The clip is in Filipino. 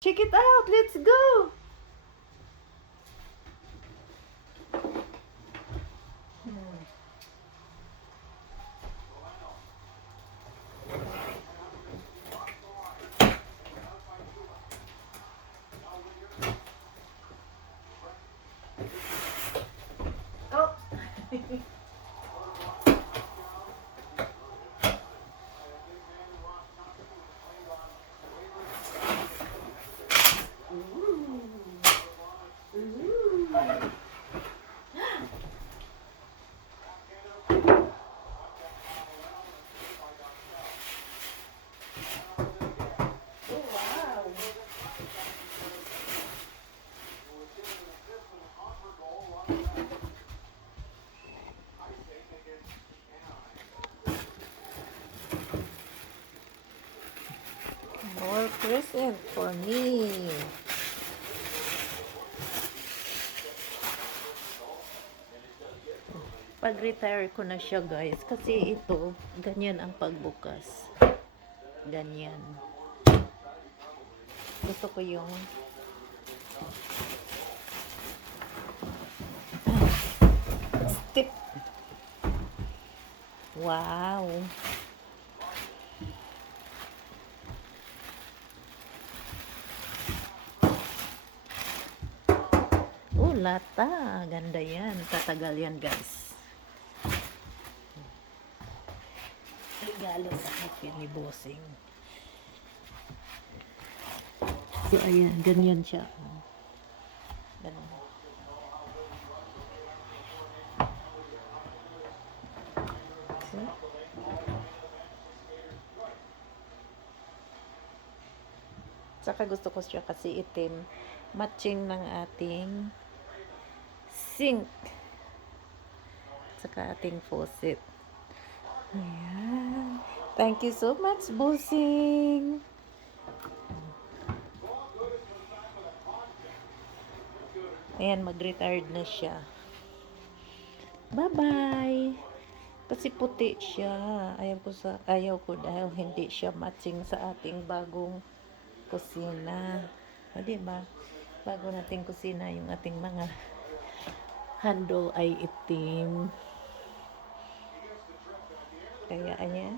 Check it out. Let's go. Oh. More present for me. Pag-retire ko na siya, guys. Kasi ito, ganyan ang pagbukas. Ganyan. Gusto ko yung step. Wow. Oh, lata. Ganda yan. Tatagal yan, guys. Regalo sa akin ni Bossing. So, ayan. Ganyan siya. Ganun. So, saka gusto ko siya kasi itim. Matching ng ating sink. Saka ating faucet. Ayan. Thank you so much, Bossing. Ayan, mag-retired na siya. Bye-bye. Kasi puti siya. Ayaw ko dahil hindi siya matching sa ating bagong kusina. O, diba? Bago nating kusina, yung ating mga handle ay itim. Kaya, ayan.